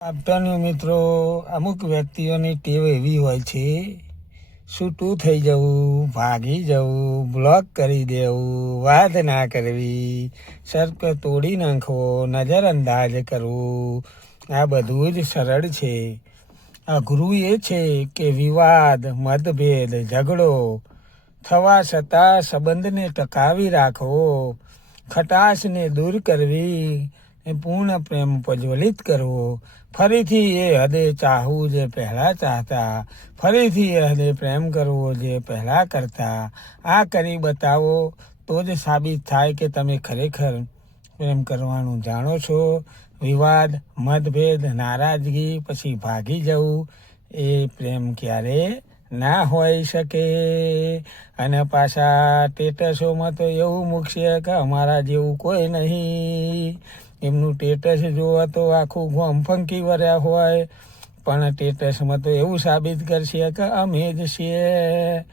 આપતાની મિત્રો, અમુક વ્યક્તિઓની ટેવ એવી હોય છે, છૂટું થઈ જવું, ભાગી જવું, બ્લોક કરી દેવું, વાત ના કરવી, સર્ક તોડી નાખવો, નજરઅંદાજ કરવું, આ બધું જ સરળ છે. અઘરું એ છે કે વિવાદ, મતભેદ, ઝઘડો થવા છતાં સંબંધને ટકાવી રાખવો, ખટાશને દૂર કરવી, પૂર્ણ પ્રેમ પ્રજ્વલિત કરવો, ફરીથી એ હદે ચાહવું જે પહેલાં ચાહતા, ફરીથી એ હદે પ્રેમ કરવો જે પહેલાં કરતા. આ કરી બતાવો તો જ સાબિત થાય કે તમે ખરેખર પ્રેમ કરવાનું જાણો છો. વિવાદ, મતભેદ, નારાજગી પછી ભાગી જવું એ પ્રેમ ક્યારે ના હોઈ શકે. અને પાછા સ્ટેટસોમાં તો એવું મૂકશે કે અમારા જેવું કોઈ નહીં. એમનું સ્ટેટસ જોવો તો આખું ગામ ફંકી વર્યા હોય, પણ સ્ટેટસમાં તો એવું સાબિત કરશે કે અમે જ છીએ.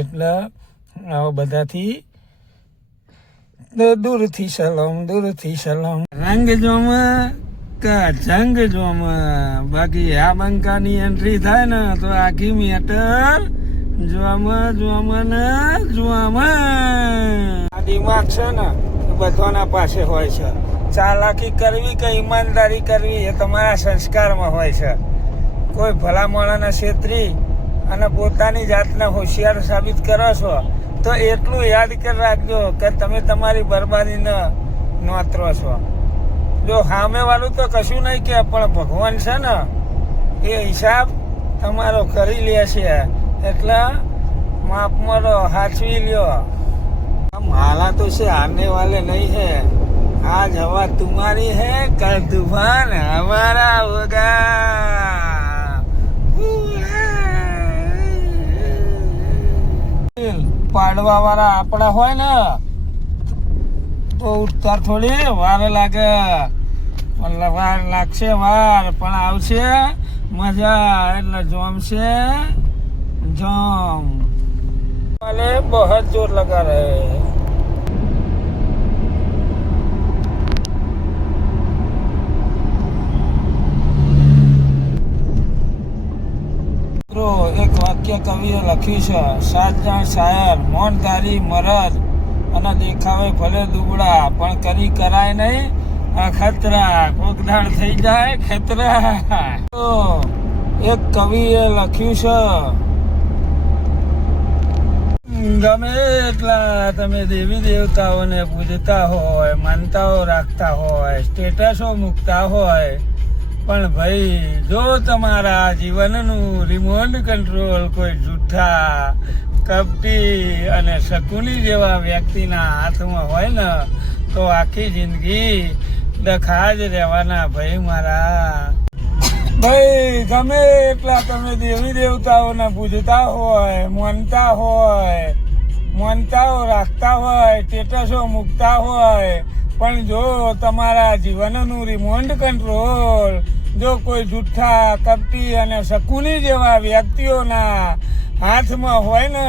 એટલે આવા બધાથી દૂરથી સલામ, દૂરથી સલામ. રંગ જોમાં કે જંગ જોમાં, બાકી આ બંકાની એન્ટ્રી થાય ને તો આખી મેટર જોવામાં ને જોવામાં. આ દિમાગ છે ને બધાના પાસે હોય છે. ચાલાકી કરવી કે ઈમાનદારી કરવી એ તમારા સંસ્કારમાં હોય છે. કોઈ ભલા માણસને છેતરી અને પોતાની જાતને હોશિયાર સાબિત કરો છો તો એટલું યાદ કરી રાખજો કે તમે તમારી બરબાદીને નોતરો છો. જો સામેવાળું તો કશું નહીં કે, પણ ભગવાન છે ને એ હિસાબ તમારો કરી લે છે. એટલે માપમાં રહો, સાચવી લ્યો. માલા તો છે આને વાલે નહીં હે, आज हवा तुम्हारी है, कल तूफान हमारा होगा. પાડવા વાળા આપણા હોય ને તો ઉઠતા થોડી વાર લાગે, વાર લાગશે વાર, પણ આવશે મજા. એટલે જોમશે જોમ વાલે બહુ જોર લગા રહે. એક વાક્ય કવિએ લખ્યું છે, 7 જણ શાયર, મૌનધારી મરદ અને દેખાવે ભલે દુબળા, પણ કરી કરાય નહીં ખતરા, કોકદાળ થઈ જાય ખતરા. તો એક કવિએ લખ્યું છે, ગમે એટલા તમે દેવી દેવતાઓને પૂજતા હોય, માનતાઓ રાખતા હોય, સ્ટેટસો મૂકતા હોય, પણ ભાઈ જો તમારા જીવનનું રિમોટ કંટ્રોલ કોઈ જૂઠા, કપટી અને શકુની જેવા વ્યક્તિના હાથમાં હોય ને તો આખી જિંદગી ડખા જ રહેવાના ભાઈ મારા. ભાઈ ગમે એટલા તમે દેવી દેવતાઓને પૂજતા હોય, માનતા હોય, માનતાઓ રાખતા હોય, સ્ટેટસો મૂકતા હોય, પણ જો તમારા જીવનનું રિમોટ કંટ્રોલ જો કોઈ જૂઠા, કપટી અને શકુની જેવા વ્યક્તિઓના હાથમાં હોય ને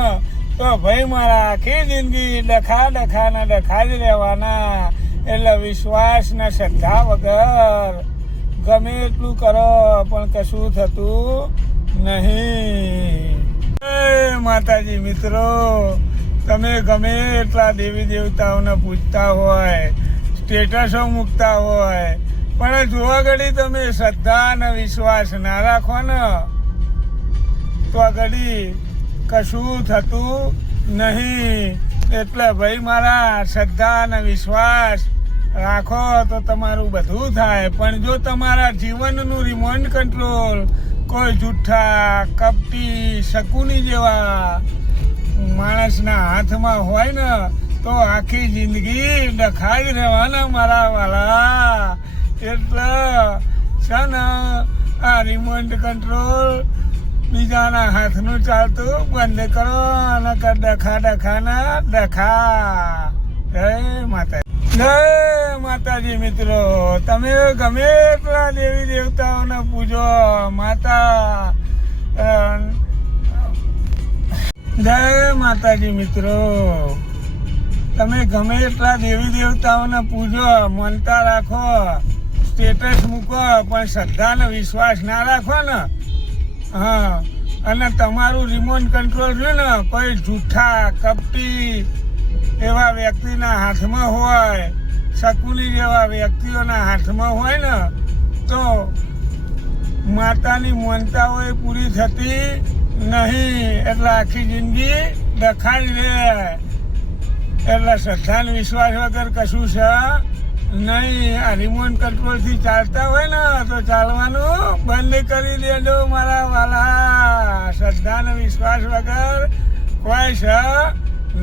તો ભાઈ મારા આખી જિંદગી ડખા જ રહેવાના. એટલે વિશ્વાસ ને શ્રદ્ધા વગર ગમે એટલું કરો પણ કશું થતું નહીં. માતાજી મિત્રો, તમે ગમે એટલા દેવી દેવતાઓને પૂજતા હોય, સ્ટેટસો મૂકતા હોય, પણ જોવા ઘડી તમે શ્રદ્ધા અને વિશ્વાસ ના રાખો ને તો આ ઘડી કશું થતું નહીં. એટલે ભાઈ મારા શ્રદ્ધા અને વિશ્વાસ રાખો તો તમારું બધું થાય. પણ જો તમારા જીવનનું રિમોટ કંટ્રોલ કોઈ જૂઠા, કપટી, શકુની જેવા માણસના હાથમાં હોય ને તો આખી જિંદગી ડખાઈ રહેવાના મારા વાલા. એટલે છે ને આ રિમોટ કંટ્રોલ બીજાના હાથનું ચાલતું બંધ કરો અને ડખા ડખા. જય માતાજી. જય માતાજી મિત્રો, તમે ગમે એટલા દેવી દેવતાઓને પૂજો માતા. જય માતાજી મિત્રો, તમે ગમે એટલા દેવી દેવતાઓને પૂજો, માનતા રાખો, સ્ટેટસ મૂકો પણ શ્રદ્ધાનો વિશ્વાસ ના રાખો ને, હા, અને તમારું રિમોટ કંટ્રોલ છે ને કોઈ જૂઠા કપટી એવા વ્યક્તિના હાથમાં હોય, શકુલી જેવા વ્યક્તિઓના હાથમાં હોય ને તો માતાની માનતાઓ એ પૂરી થતી નહીં, એટલે આખી જિંદગી દખાઈ રહે. એટલે શ્રદ્ધાનો વિશ્વાસ વગર કશું છે નહીં. આ રિમોટ કંટ્રોલથી ચાલતા હોય ને તો ચાલવાનું બંધ કરી દેજો મારા વાલા. શ્રદ્ધાનો વિશ્વાસ વગર કોઈ છે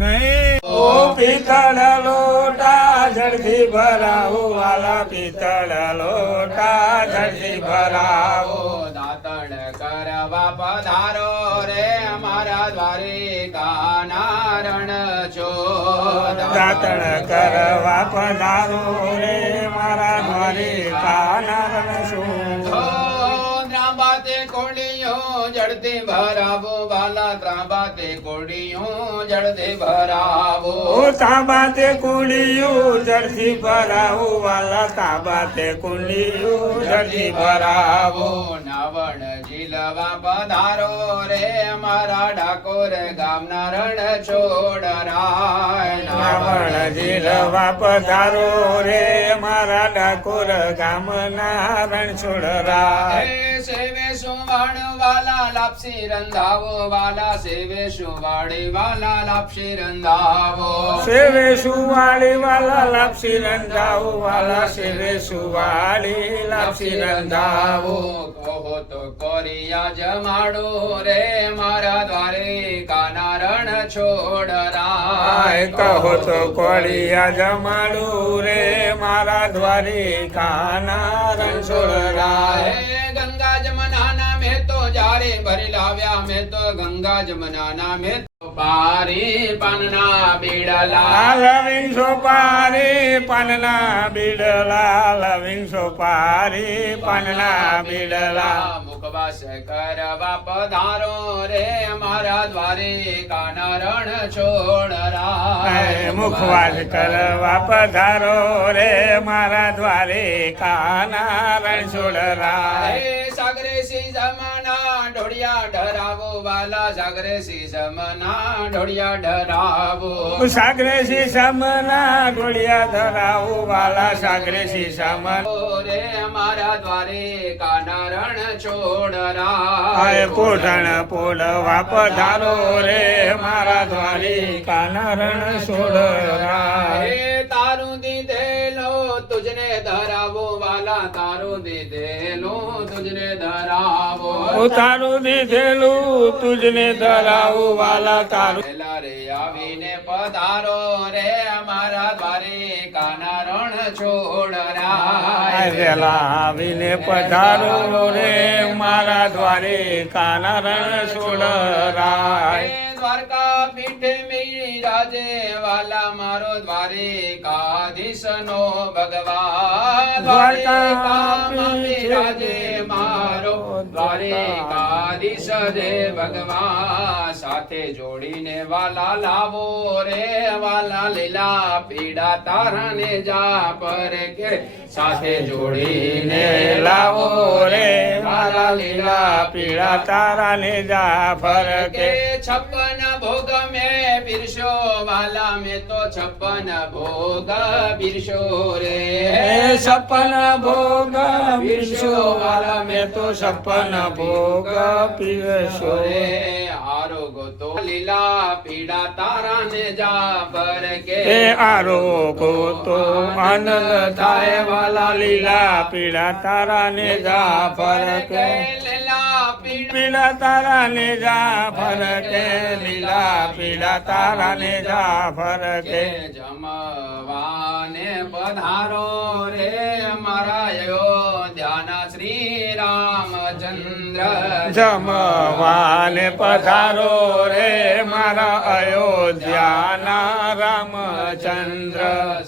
નહીં. ઓ પિત્તળ લોટા ઝડથી ભરાવો વાલા, પિત્તળ લોટા ઝડથી ભરાવો. દાતણ કરવા પધારો રે અમારા દ્વારિકાના રણ છો. દાતણ કરવા પધારો રે મારા દ્વારિકાના રણ છો. ત્રાંબાતે કોડીઓ જડતી ભરાવો વાલા, ત્રાંબાતે કોડીઓ જડતી ભરાવો. ઓ તાબાતે કુંડિયું જડથી ભરાવો વાલા, તાબાતે કુંડિયું જડથી ભરાવો. નાવણ ઝીલવા પધારો રે અમારા ડાકોર ગામના રણ છોડરાય. નાવણ ઝીલવા પધારો રે મારા ડાકોર ગામના રણછોડરાય. સેવે સુવાણ વાલા લાપસી રંધાવો વાલા, સેવે સુવાડી વાલા લાપસી રંધાવો. સેવે સુવાળી વાલા લાપસી રંધાવો વાલા, સેવે સુવાળી લાપસી રંધાવો. કહો તો કોરિયા જમાડો રે મારા દ્વારિકાના રણ છોડરાય. કહો તો કોળિયા જમાડું રે મારા દ્વારિકાના રણછોડરાય. ગંગા જમનાના મેં તો જારે ભરી લાવ્યા, મેં તો ગંગા જમનાના મેં તો પારી પાનના બીડલા. લવિંગ સોપારી પાનના બીડલા, લવિંગ સોપારી પાનના બીડલા. મુખવાસ કરવા પધારો રે મારા દ્વારિકાના રણ છોડરાય. મુખવાસ કરવા પધારો રે મારા દ્વારિકાના રણછોડરાય. સાગરે સી જમના ઢોળિયા ઢરાવો વાલા, સાગરે સી જમના ઢોળિયા ઢરાવો. સાગરે સમના ઢોળિયા ધરાવો વાલા, સાગરે સમના રે અમારા દ્વારિકાના રણ છોડરાય. પોઢણ પોલવા પધારો રે મારા દ્વારિકાના રણ છોડરાય. તારું દીધેલો તુજને ધરાવો વાલા, તારું દીધેલો તુજને ધરાવો. તારું દીધેલું તુજને ધરાવો વાલા, તારું રે આવીને પધારો રે અમારા દ્વારિકાના રણ છોડરાય. વેલા આવીને પધારો રે મારા દ્વારિકાના રણ છોડરાય. દ્વારકા પીઠે બિરાજે વાલા મારો દ્વારિકાધીશ નો ભગવાન. દ્વારકામાં બિરાજે મારો દ્વારિકાધીશ રે ભગવાન. સાથે જોડીને વાલા લાવો રે વાલા, લીલા પીડા તારાને જા પર કે. સાથે જોડીને લાવો રે વાલા, લીલા પીળા તારાને જા ફરકે. 56 ભોગ મેં પીરશો વાલા, મેં તો 56 ભોગ પીરશો રે. 56 ભોગ પીરશો વાલા, મેં તો 56 ભોગ પીરશો રે. આરોગો તો લીલા પીડા તારાને જા પર કે. એ આરોગો તો આનંદ થાય વાલા, લીલા પીળા તારાને જા ફરકે. લીલા પીળા તારાને જા ફરકે, લીલા પીળા તારાને જા ફરકે. જમવાને પધારો રે મારા અયોધ્યાના શ્રી રામચંદ્ર. જમવાને પધારો રે મારા અયોધ્યાના રામચંદ્ર.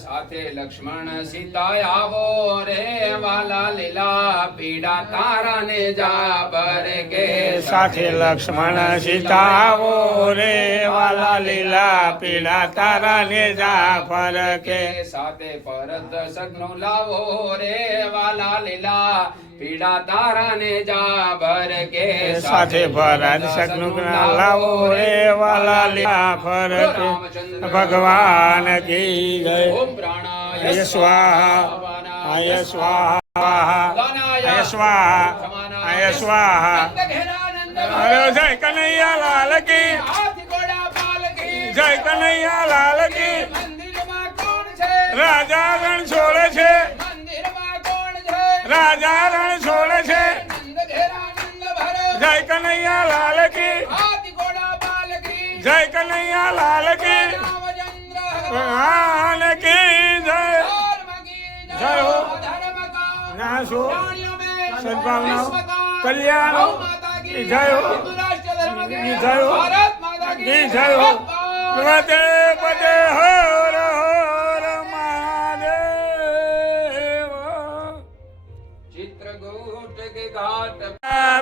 સાથે સાથે લક્ષ્મણ સીતા આવો રે વાલા લીલા પીડા તારાને જા ભર કે સાથે લક્ષ્મણ સીતા આવો રે વાલા લીલા પીડા તારા ને જાફર કે સાથે પરત સગનું લાવો રે વાલા લીલા પીડા તારાને જા ભર કે સાથે ભરત સગનું લાવો રે વાલા લીલા ફર કે ભગવાન કી જય ઓમ પ્રાણાય આય સ્વાહા આય સ્વાહા આય સ્વાહા આય સ્વાહા અરે જય કનૈયા લાલ કી હાથી ઘોડા પાલ કી જય કનૈયા લાલ કી મંદિરમાં કોણ છે રાજા રણ છોડે છે મંદિરમાં કોણ છે રાજા રણ છોડે છે નંદ ઘેરા નંદ ભર જય કનૈયા લાલ કી હાથી ઘોડા પાલ કી જય કનૈયા લાલ કી રામચંદ્ર ભગવાન કી જય ધર્મ કી જય હો. ધર્મ કા ના શું પ્રાણીઓ में સદભાવના विश्वका કલ્યાણ गौ माता की की जय हो. हिंदू राष्ट्र धर्म की की जय हो. भारत माता की की जय हो. भगवान પદે પદે હર હર મહાદેવ चित्रकूट के घाट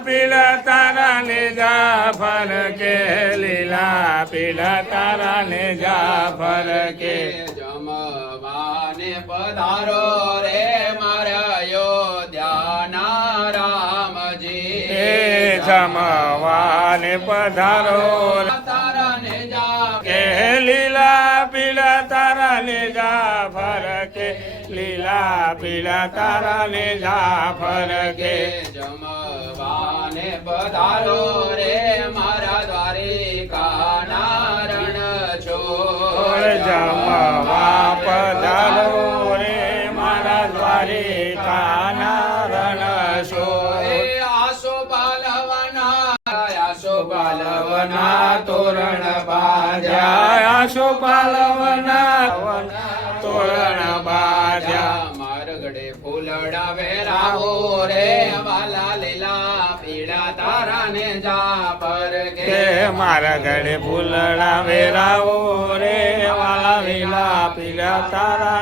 પીલા તારા ને જાફર કે લીલા પીલા તારા ને જાફર કે જમવાને પધારો રે મારા અયોધ્યાના રામજી એ જમવાને પધારો તારાને જા કે લીલા પીલા તારા ને જાફર કે લીલા પીલા તારા ને જાફર કે જમવાને પધારો રે મારા દ્વારિકાના રણ છોડ જમવા પધારો રે મારા દ્વારિકાના રણ છોડ આસો પાલવના તોરણ બાજ્યા આશો પાલવના તોરણ બાજ્યા મારગડે ફૂલડા વેરાવો રે વાલા લીલા પીડા તારાને જા પર કે મારા ગળે ફૂલડા વેરાવો રે વાલા વેલા પીલા તારા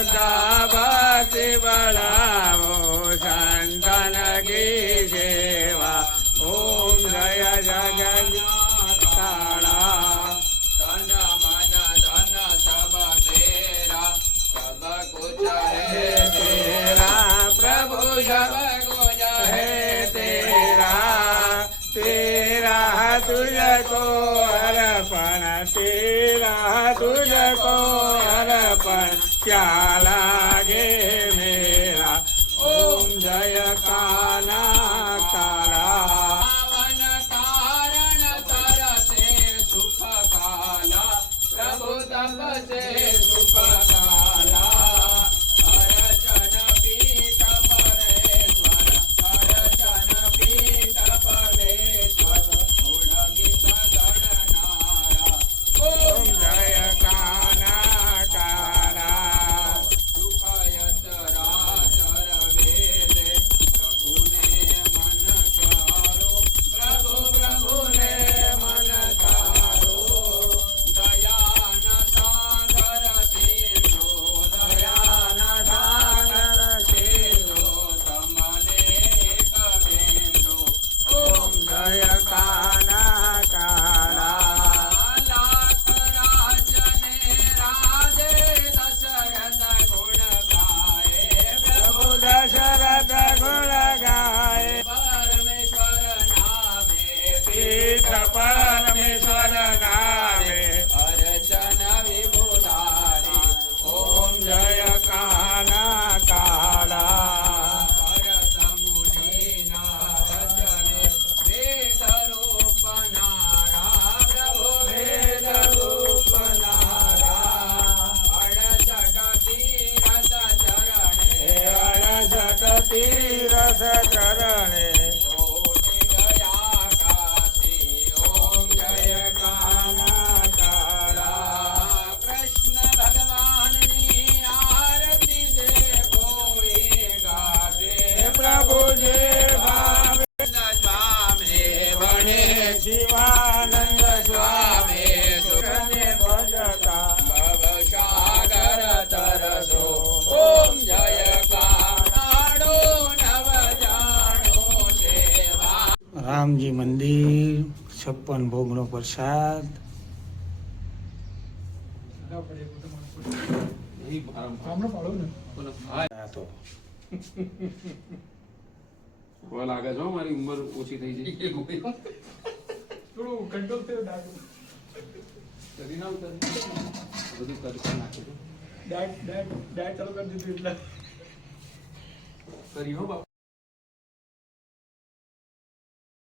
શ્રદ્ધા ભક્તિ બળાવો સંતન કી સેવા ઓમ જય જગન્નાથ કાળા तन मन धन सब तेरा सब कुछ है तेरा प्रभु सब सब कुछ है है तेरा तेरा तुझको अर्पण तेरा तुझको अर्पण क्या लागे मेरा ओम जय काना काला पावन कारण तरसे सुख काला प्रभु तप से सुख काला अर्चन पीठ परेश्वर अर्चन पीठ परेश्वर गुण गीत गणनारा ओम जय काना काला सुखयत राजर वेदे प्रभुने मन कारो प्रभुने मन कारो दयान सागर सिंधु दयान सागर सिंधु तमने कवेंदु ओम जय काना काला लाख राजने राजे दशरथ गुण गाए प्रभु दशरथ गुण गाए परमेश्वर नामे पीठ परमेश्वर नामे अर्चन विभुधारी ओम जय काना काला भरत मुनि नारचने वेद रूप नारा प्रभु वेद रूप नारा अड़सठ तीरथ चरणे अड़सठ तीरथ चरणे कोटि गया काशी ओम जय काना काला कृष्ण भगवान नी आरती दे कोई गाते प्रभु जे भावे स्वामी वणे शिवानंद स्वामी सुखने भजता भव सागर तरसो ओम जय कानाडो नव जानो सेवा રામજી મંદિર 56 ભોગનો પ્રસાદ આ તો લાગે છે હો, મારી ઉંમર ઓછી થઈ જાય થોડું કંટ્રોલ થયો કરી ના ઉતારી બધું કરી નાખે ડાયટ ચાલુ કરી દીધું એટલે કરી હો બાપ